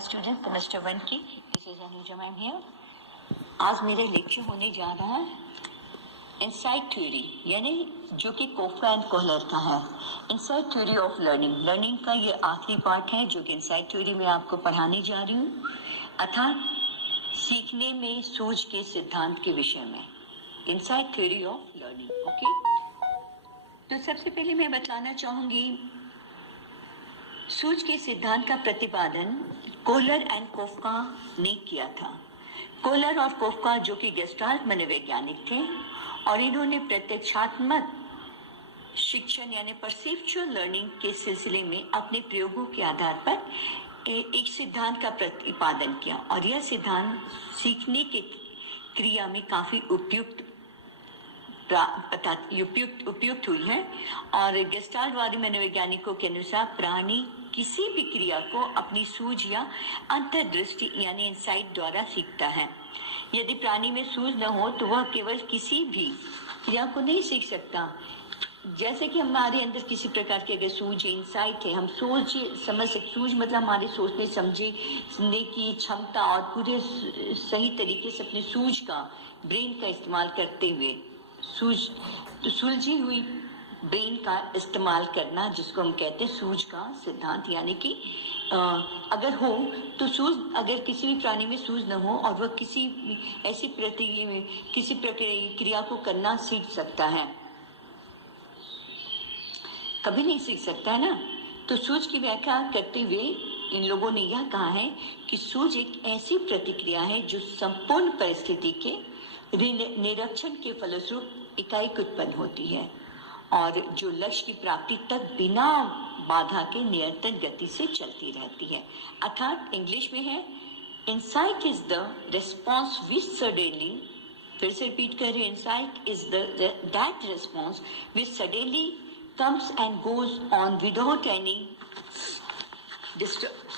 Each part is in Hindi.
स्टूडेंट सेमेस्टर 1 की, this is Anuja ma'am here. आज मेरा लेक्चर होने जा रहा है इनसाइट थ्योरी, यानी जो कि कोफका एंड कोहलर का है। इनसाइट थ्योरी ऑफ लर्निंग का ये आखिरी पार्ट है जो कि इनसाइट थ्योरी में आपको पढ़ाने जा रही हूँ, अर्थात सीखने में सूझ के सिद्धांत के विषय में, insight theory of learning. Okay, तो सबसे पहले मैं बताना चाहूंगी सूझ के सिद्धांत का प्रतिपादन कोहलर एंड कोफका ने किया था। कोहलर और कोफका जो कि गेस्टाल्ट मनोवैज्ञानिक थे और इन्होंने प्रत्यक्षात्मक शिक्षण यानी परसेप्चुअल लर्निंग के सिलसिले में अपने प्रयोगों के आधार पर एक सिद्धांत का प्रतिपादन किया और यह सिद्धांत सीखने के क्रिया में काफी उपयुक्त हुई है। और गेस्टाल्टवादी मनोवैज्ञानिकों के अनुसार प्राणी किसी भी क्रिया को अपनी सूझ या अंतर्दृष्टि यानी इंसाइट द्वारा सीखता है। यदि प्राणी में सूझ न हो तो वह केवल किसी भी क्रिया को नहीं सीख सकता। जैसे कि हमारे अंदर किसी प्रकार की अगर सूझ इंसाइट है, हम समझ सकते, सूझ मतलब हमारे सोचने समझने की क्षमता और पूरे सही तरीके से अपने सूझ का, ब्रेन का इस्तेमाल करते हुए सुलझी हुई ब्रेन का इस्तेमाल करना, जिसको हम कहते हैं सूझ का सिद्धांत। यानी कि अगर हो तो सूझ, अगर किसी भी प्राणी में सूझ न हो और वह किसी ऐसी क्रिया को करना सीख सकता है, कभी नहीं सीख सकता है ना। तो सूझ की व्याख्या करते हुए इन लोगों ने यह कहा है कि सूझ एक ऐसी प्रतिक्रिया है जो संपूर्ण परिस्थिति के निरीक्षण के फलस्वरूप इकाई उत्पन्न होती है और जो लक्ष्य की प्राप्ति तक बिना बाधा के निरंतर गति से चलती रहती है। अर्थात इंग्लिश में है, insight is the response which suddenly, फिर से रिपीट कर रहे, insight is that response which suddenly comes and goes on without any disturbance।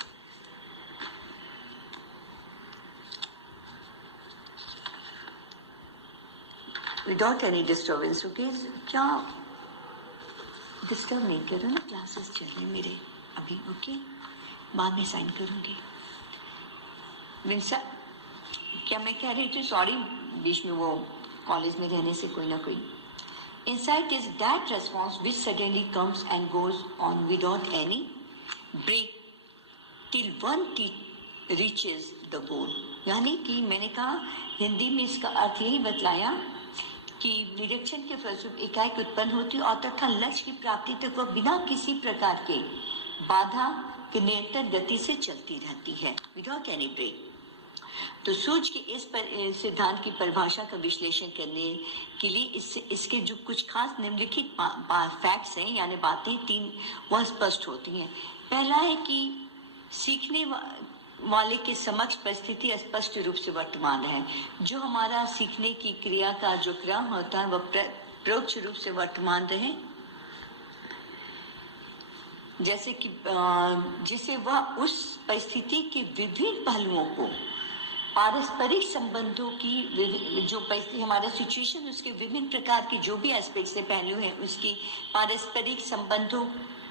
Okay, क्या डिस्टर्ब नहीं करो ना, क्लासेस चल रहे मेरे अभी। ओके, बाद में साइन करूंगी। क्या मैं कह रही थी, सॉरी, बीच में वो कॉलेज में रहने से कोई ना कोई। Insight is that response which suddenly comes and goes on without any break till one reaches the goal। यानी कि मैंने कहा हिंदी में इसका अर्थ यही बतलाया कि निरीक्षण के फलस्वरूप इकाई उत्पन्न होती और तथा लक्ष्य की प्राप्ति तक वह बिना किसी प्रकार के बाधा के निरंतर गति से चलती रहती है, विदाउट एनी ब्रेक। तो सूझ के इस सिद्धांत की परिभाषा का विश्लेषण करने के लिए इसके जो कुछ खास निम्नलिखित फैक्ट्स हैं यानी बातें तीन, वह स्पष्ट होती हैं। पहला है कि सीखने वाले के समक्ष परिस्थिति स्पष्ट रूप से वर्तमान है। जो हमारा सीखने की क्रिया का जो क्रम होता है वह परोक्ष रूप से वर्तमान रहे, जैसे कि जिसे वह उस परिस्थिति के विभिन्न पहलुओं को, पारस्परिक संबंधों की जो परिस्थिति हमारा सिचुएशन, उसके विभिन्न प्रकार के जो भी एस्पेक्ट से पहलू हैं, उसकी पारस्परिक संबंधों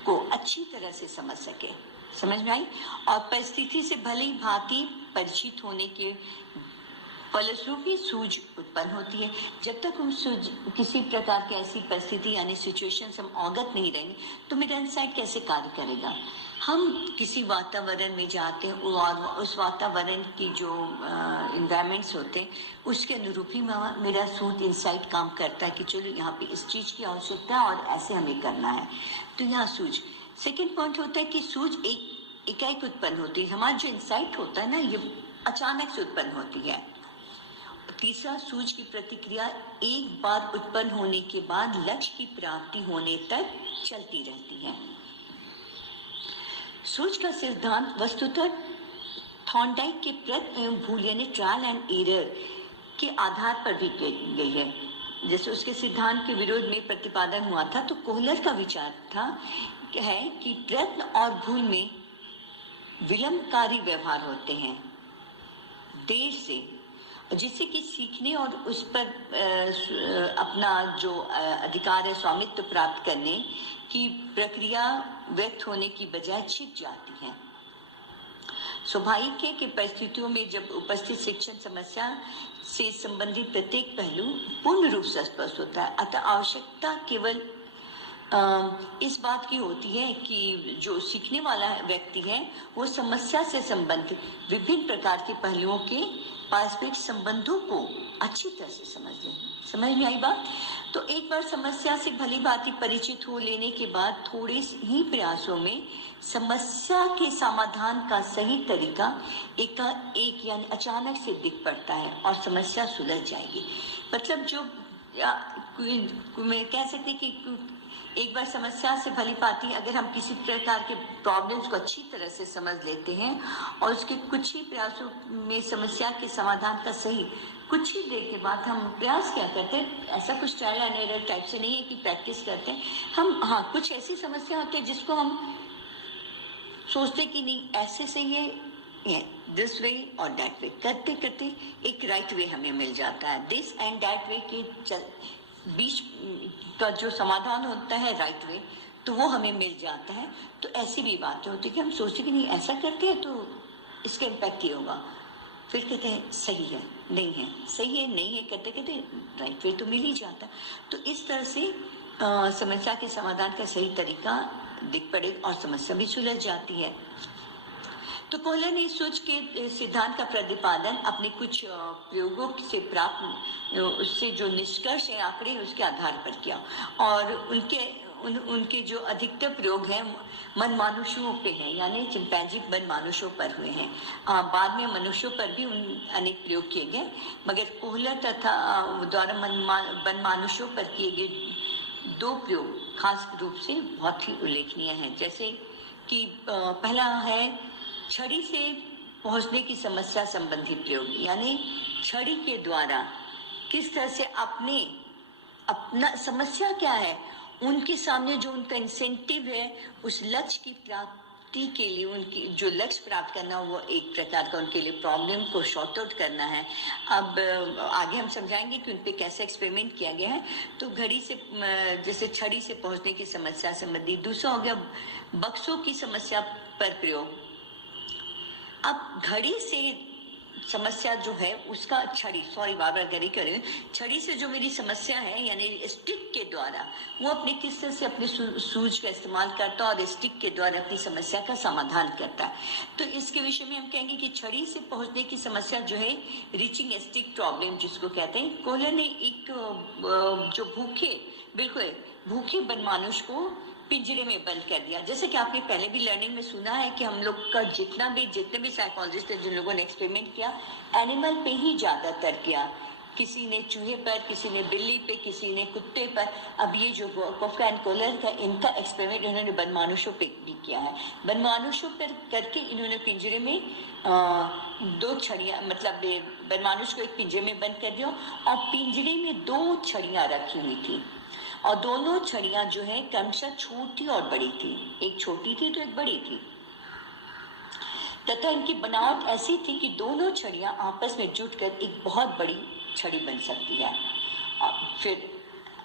को अच्छी तरह से समझ सके, समझ में आई, और परिस्थिति से भली भांति परिचित होने के फलस्वरूप ही सूझ उत्पन्न होती है। जब तक हम किसी प्रकार की ऐसी परिस्थिति यानी सिचुएशन से हम अवगत नहीं रहेंगे तो मेरा इंसाइट कैसे कार्य करेगा। हम किसी वातावरण में जाते हैं और उस वातावरण की जो इन्वायरमेंट्स होते हैं उसके अनुरूप ही मेरा सूझ इंसाइट काम करता है कि चलो यहाँ पे इस चीज की आवश्यकता है और ऐसे हमें करना है, तो यहाँ सूझ। सेकेंड पॉइंट होता है कि सूझ एक इकाई उत्पन्न होती है। हमारा जो इंसाइट होता है ना, ये अचानक से उत्पन्न होती है। तीसरा, सूझ की प्रतिक्रिया एक बार उत्पन्न होने के बाद लक्ष्य की प्राप्ति होने तक चलती रहती है। सूझ का सिद्धांत वस्तुतः थॉर्नडाइक के प्रयत्न एवं भूल यानी ट्रायल एंड एरर के आधार पर भी की गई है। जैसे उसके सिद्धांत के विरोध में प्रतिपादन हुआ था तो कोहलर का विचार है कि प्रयत्न और भूल में विलंबकारी व्यवहार होते हैं देर से, जिससे कि सीखने और उस पर अपना जो अधिकार है स्वामित्व प्राप्त करने की प्रक्रिया व्यक्त होने की बजाय छिप जाती है। स्वाभाविक है कि परिस्थितियों में जब उपस्थित शिक्षण समस्या से संबंधित प्रत्येक पहलू पूर्ण रूप से स्पष्ट होता है, अतः आवश्यकता केवल इस बात की होती है कि जो सीखने वाला व्यक्ति है वो समस्या से संबंधित विभिन्न प्रकार के पहलुओं के पारस्परिक संबंधों को अच्छी तरह से समझ ले। समझ में आई बात? तो एक बार समस्या से भली भांति परिचित हो लेने के बाद थोड़े ही प्रयासों में समस्या के समाधान का सही तरीका एक यानी अचानक से दिख पड़ता है और समस्या सुलझ जाएगी। मतलब जो मैं कह सकती कि एक बार समस्या से भली भांति अगर हम किसी प्रकार के प्रॉब्लम्स को अच्छी तरह से समझ लेते हैं और उसके कुछ ही प्रयासों में समस्या के समाधान का सही कुछ ही देर के बाद हम प्रयास क्या करते हैं, ऐसा कुछ ट्रायल एंड एरर टाइप से नहीं है कि प्रैक्टिस करते हैं हम। हाँ, कुछ ऐसी समस्या होती है जिसको हम सोचते कि नहीं ऐसे सही है, दिस वे और दैट वे, करते करते एक राइट वे हमें मिल जाता है। दिस एंड दैट वे के बीच का जो समाधान होता है राइट वे, तो वो हमें मिल जाता है। तो ऐसी भी बातें होती है कि हम सोचते कि नहीं ऐसा करते हैं तो इसका इम्पैक्ट ये होगा, फिर कहते हैं सही है नहीं है, सही है नहीं है, करते करते राइट वे तो मिल ही जाता। तो इस तरह से समस्या के समाधान का सही तरीका दिख पड़े और समस्या भी सुलझ जाती है। तो कोहलर ने सोच के सिद्धांत का प्रतिपादन अपने कुछ प्रयोगों से प्राप्त उससे जो निष्कर्ष है आंकड़े उसके आधार पर किया और उनके जो अधिकतर प्रयोग हैं मन मनुष्यों पे हैं, यानी चिंपैंजी मन मनुष्यों पर हुए हैं। बाद में मनुष्यों पर भी अनेक प्रयोग किए गए, मगर कोहलर तथा द्वारा मन मनुष्यों पर किए गए दो प्रयोग खास रूप से बहुत ही उल्लेखनीय हैं। जैसे कि पहला है छड़ी से पहुंचने की समस्या संबंधी प्रयोग, यानी छड़ी के द्वारा किस तरह से अपना समस्या क्या है उनके सामने जो उनका इंसेंटिव है उस लक्ष्य की प्राप्ति के लिए, उनकी जो लक्ष्य प्राप्त करना वो एक प्रकार का उनके लिए प्रॉब्लम को शॉर्ट आउट करना है। अब आगे हम समझाएंगे कि उन पे कैसे एक्सपेरिमेंट किया गया है। तो घड़ी से जैसे छड़ी से पहुंचने की समस्या संबंधी। दूसरा हो गया बक्सों की समस्या पर प्रयोग। अब घड़ी से समस्या जो है उसका बार बार घड़ी करें, छड़ी से जो मेरी समस्या है यानी स्टिक के द्वारा वो अपने किस तरह से अपने सूझ का इस्तेमाल करता है और स्टिक के द्वारा अपनी समस्या का समाधान करता है। तो इसके विषय में हम कहेंगे कि छड़ी से पहुंचने की समस्या जो है रीचिंग स्टिक प्रॉब्लम जिसको कहते हैं, कोहलर ने एक जो भूखे बनमानुष को पिंजरे में बंद कर दिया। जैसे कि आपने पहले भी लर्निंग में सुना है कि हम लोग का जितने भी साइकोलॉजिस्ट हैं जिन लोगों ने एक्सपेरिमेंट किया एनिमल पे ही ज्यादातर किया, किसी ने चूहे पर, किसी ने बिल्ली पे, किसी ने कुत्ते पर। अब ये जो कोफका एंड कोहलर का इनका एक्सपेरिमेंट इन्होंने बनमानुषों पे भी किया है। बनमानुषों पर करके इन्होंने पिंजरे में दो छड़ियां, मतलब बनमानुष को एक पिंजरे में बंद कर दिया और पिंजरे में दो छड़ियां रखी हुई थी और दोनों छड़ियां जो है क्रमशः छोटी और बड़ी थी, एक छोटी थी तो एक बड़ी थी, तथा इनकी बनावट ऐसी थी कि दोनों छड़ियां आपस में जुटकर एक बहुत बड़ी छड़ी बन सकती है। फिर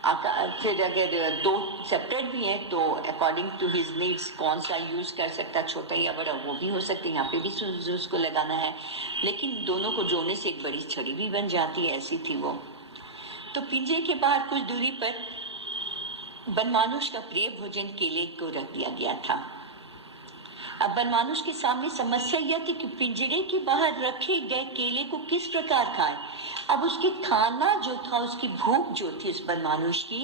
अगर दो सेपरेट भी हैं तो अकॉर्डिंग टू हिज नीड्स कौन सा यूज कर सकता, छोटा या बड़ा वो भी हो सकता है, यहाँ पे भी उसको लगाना है, लेकिन दोनों को जोड़ने से एक बड़ी छड़ी भी बन जाती है, ऐसी थी वो। तो पिंजरे के बाहर कुछ दूरी पर बनमानुष का प्रिय भोजन केले को रख दिया गया था। अब बनमानुष के सामने समस्या यह थी कि पिंजरे के बाहर रखे गए केले को किस प्रकार खाए। अब उसके खाना जो था, उसकी भूख जो थी उस बनमानुष की,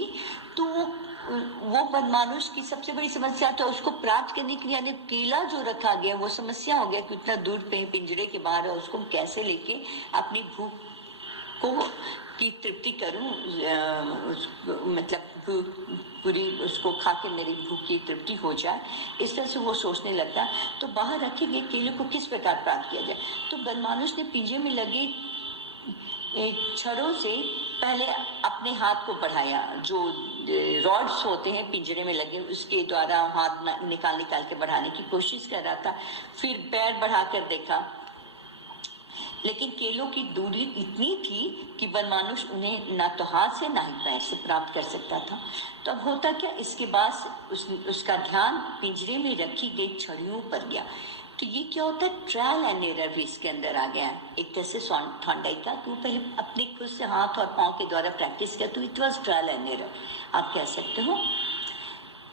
तो वो बनमानुष की सबसे बड़ी समस्या था उसको प्राप्त करने के लिए, यानी केला जो रखा गया वो समस्या हो गया कि उतना दूर पे पिंजरे के बाहर है, उसको कैसे लेके अपनी भूख को की तृप्ति करूं, मतलब पूरी उसको खा के मेरी भूख की तृप्ति हो जाए, इस तरह से वो सोचने लगता। तो बाहर रखे गए केले को किस प्रकार प्राप्त किया जाए। तो बनमानुष ने पिंजरे में लगे छड़ों से पहले अपने हाथ को बढ़ाया, जो रॉड्स होते हैं पिंजरे में लगे उसके द्वारा हाथ निकाल के बढ़ाने की कोशिश कर रहा था। फिर पैर बढ़ाकर देखा, लेकिन केलों की दूरी इतनी थी कि बनमानुष उन्हें ना तो हाथ से ना ही पैर से प्राप्त कर सकता था। तो अब होता क्या, इसके बाद उसका ध्यान पिंजरे में रखी गई छड़ियों पर गया। तो ये क्या होता है, ट्रायल एंड एरर भी इसके अंदर आ गया है। एक तरह से थॉर्नडाइक का तू पहले अपने खुद से हाथ और पाँव के द्वारा प्रैक्टिस किया, तो it was trial and error आप कह सकते हो।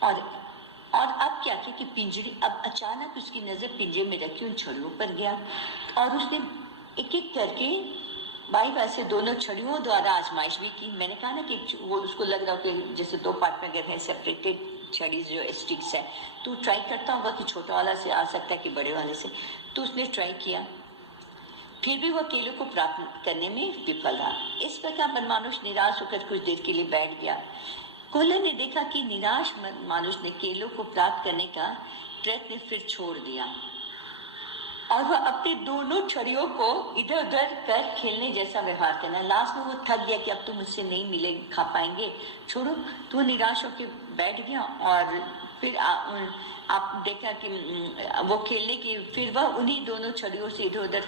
और अब क्या किया कि पिंजरे, अब अचानक उसकी नजर पिंजरे में रखी उन छड़ियों पर गया और उसने एक एक करके बाई बाई से दोनों छड़ियों द्वारा आजमाइश भी की। मैंने कहा ना कि वो उसको लग रहा हो कि जैसे दो पार्ट में अगर है सेपरेटेड छड़ी जो स्टिक्स है, तो ट्राई करता होगा कि छोटा वाला से आ सकता है कि बड़े वाले से, तो उसने ट्राई किया, फिर भी वह केलों को प्राप्त करने में विफल रहा। इस प्रकार मनमानुष निराश होकर कुछ देर के लिए बैठ गया। कोहलर ने देखा कि निराश मानुष ने केलों को प्राप्त करने का प्रयत्न फिर छोड़ दिया और वह अपने दोनों छड़ियों को इधर उधर कर खेलने जैसा व्यवहार करना। लास्ट में वो थक गया कि अब तो मुझसे नहीं मिले खा पाएंगे, छोड़ो, तो निराश होकर बैठ गया। और फिर आप देखा कि वो खेलने की, फिर वह उन्हीं दोनों छड़ियों से इधर उधर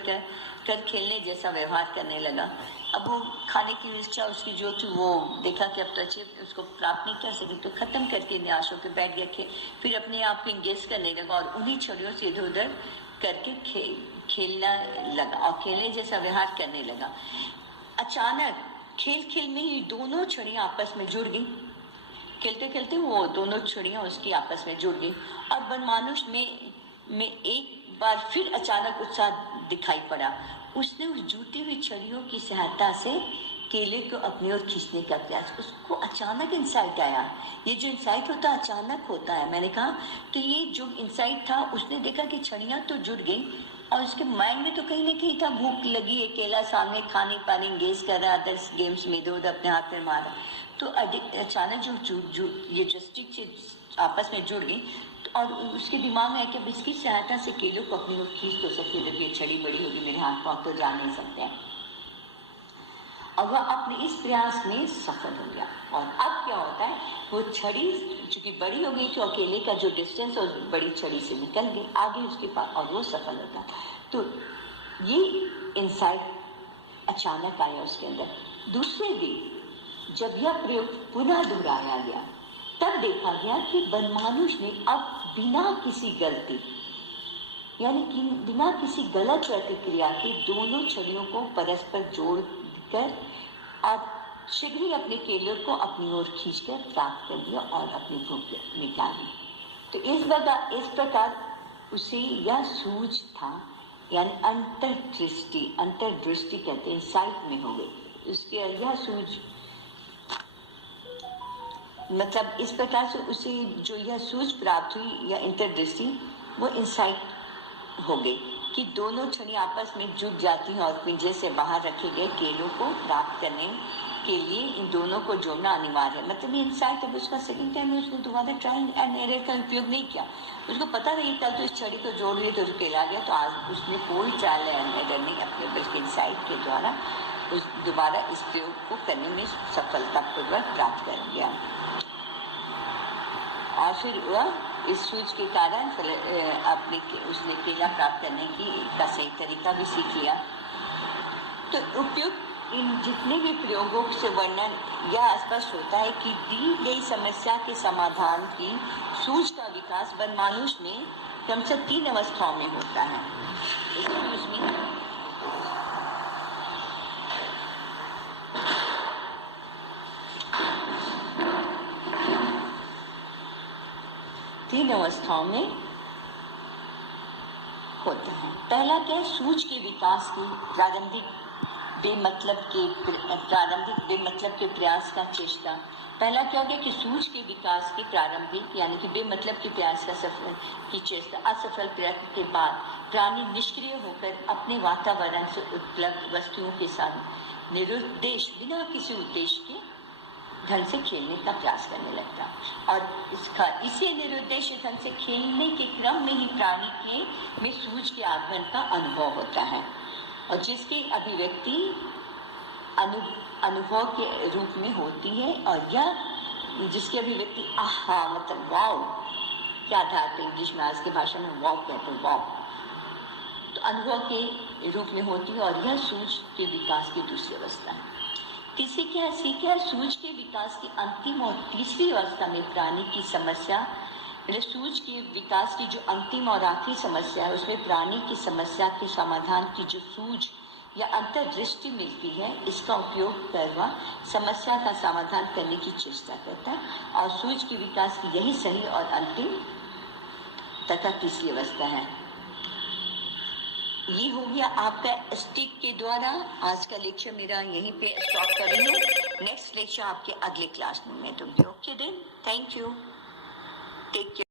कर खेलने जैसा व्यवहार करने लगा। अब वो खाने की इच्छा उसकी जो थी, वो देखा कि अब तो अच्छे उसको प्राप्त नहीं कर सके, तो खत्म करके निराश होकर बैठ गया। फिर अपने आप को इंगेज करने लगा और उन्हीं छड़ियों से इधर उधर करके खेलना लगा और खेलने जैसा व्यवहार करने लगा। अचानक खेल खेल में ही दोनों छड़ियां आपस में जुड़ गई। खेलते खेलते वो दोनों छड़ियां उसकी आपस में जुड़ गई और बनमानुष में एक बार फिर अचानक उत्साह दिखाई पड़ा। उसने उस जुटी हुई छड़ियों की सहायता से केले को अपनी ओर खींचने का प्रयास, उसको अचानक इंसाइट आया। ये जो इंसाइट होता है अचानक होता है, मैंने कहा कि ये जो इंसाइट था, उसने देखा कि छड़ियां तो जुड़ गई और उसके माइंड में तो कहीं ना कहीं था भूख लगी है, केला सामने खाने पानी इंगेज कर रहा, अदर गेम्स में इधर उधर अपने हाथ में मारा, तो अचानक जो ये जो स्टिक आपस में जुड़ गई और उसके दिमाग में है कि अब इसकी सहायता से केलों को अपनी ओर खींच तो सकते, जब ये छड़ी बड़ी होगी मेरे हाथ पाँव तो जा नहीं सकते हैं। और वह अपने इस प्रयास में सफल हो गया। और अब क्या होता है, वो छड़ी चूंकि बड़ी हो गई थी और केले का जो डिस्टेंस और बड़ी छड़ी से निकल गई आगे उसके पास और वो सफल होता। तो ये इंसाइट अचानक आया उसके अंदर। दूसरे दिन जब यह प्रयोग पुनः दोहराया गया, तब देखा गया कि बनमानुष ने अब बिना किसी गलती, यानी कि बिना किसी गलत प्रतिक्रिया के दोनों छड़ियों को परस्पर जोड़कर और शीघ्र ही अपने केलों को अपनी ओर खींचकर प्राप्त कर दिया और अपनी भूख मिटा दी। तो इस प्रकार उसे यह सूझ था, यानी अंतर्दृष्टि कहते हैं, साइट में हो गई उसके यह सूझ, मतलब इस प्रकार से उसे जो यह सूझ प्राप्त हुई या इंटरदृष्टि, वो इंसाइट हो गई कि दोनों छड़ी आपस में जुट जाती हैं और पिंजरे से बाहर रखे गए केलों को प्राप्त करने के लिए इन दोनों को जोड़ना अनिवार्य है। मतलब ये इंसाइट अब उसका सेकंड टाइम में उसने दोबारा ट्रायल एंड एरर का उपयोग नहीं किया। उसको पता नहीं कल तो इस छड़ी को जोड़ लिया तो केला गया, तो आज उसने कोई ट्रायल एंड एरर नहीं अपने, बल्कि इंसाइट के द्वारा उस दोबारा इस प्रयोग को करने में सफलतापूर्वक प्राप्त कर लिया। और फिर वह इस सूझ के कारण अपने उसने केला प्राप्त करने का सही तरीका भी सीख लिया। तो उपयुक्त इन जितने भी प्रयोगों से वर्णन यह स्पष्ट होता है कि दी गई समस्या के समाधान की सूझ का विकास बनमानुष में क्रमशः 3 अवस्थाओं में होता है। उसमें 3 अवस्थाओं में होता है। पहला क्या है, सूझ के विकास की प्रारंभिक बेमतलब के प्रयास का चेष्टा। पहला क्या हो गया कि सूझ के विकास के प्रारंभिक यानी कि बेमतलब के प्रयास की चेष्टा असफल प्रयत्न के बाद प्राणी निष्क्रिय होकर अपने वातावरण से उपलब्ध वस्तुओं के साथ निरुद्देश बिना किसी उद्देश्य के ढंग से खेलने का प्रयास करने लगता और इसे निरुद्देश्य ढंग से खेलने के क्रम में ही प्राणी के में सूझ के आगमन का अनुभव होता है और जिसकी अभिव्यक्ति अनुभव के रूप में होती है। और यह जिसकी अभिव्यक्ति आहा मतलब वाव के आधार पर, इंग्लिश में आज की भाषा में वाव कहते हैं, वाव, तो अनुभव के रूप में होती है और यह सूझ के विकास की दूसरी अवस्था है। तीसरी क्या है, सूझ के विकास की अंतिम और तीसरी अवस्था में प्राणी की समस्या सूझ के विकास की जो अंतिम और आखिरी समस्या है, उसमें प्राणी की समस्या के समाधान की जो सूझ या अंतर्दृष्टि मिलती है, इसका उपयोग करवा समस्या का समाधान करने की चेष्टा करता है। और सूझ के विकास की यही सही और अंतिम तथा तीसरी अवस्था है। ये हो गया आपका स्टिक के द्वारा। आज का लेक्चर मेरा यहीं पे स्टॉप कर रही हूँ। नेक्स्ट लेक्चर आपके अगले क्लास में मैं दूंगी। Okay then, thank you, take care.